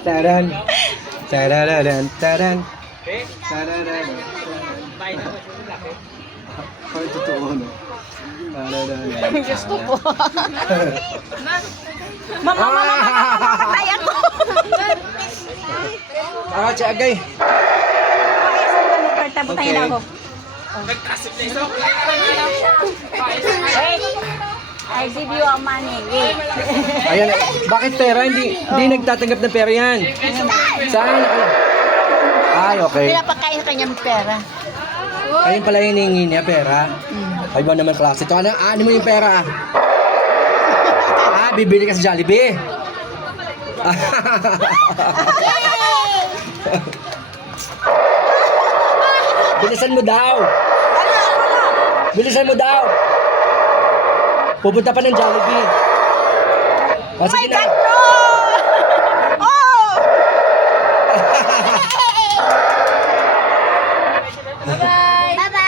Taran. Tararan, taran. Ay, totoo, no? Gusto ko. Mamatay ako. Si Agay. Butahin ako. I give you a money. Ayan, bakit pera? Hindi nagtatanggap ng pera yan. Saan? Ay, okay. Pinapakain sa kanyang pera. Ayun pala yung hiningi niya, pera. Ay, ba naman klase ito? Ano mo yung pera? Bibili ka sa Jollibee. Bilisan mo daw. Bilisan mo daw. Pupunta pa ng Jollibee. Sige na. Oh!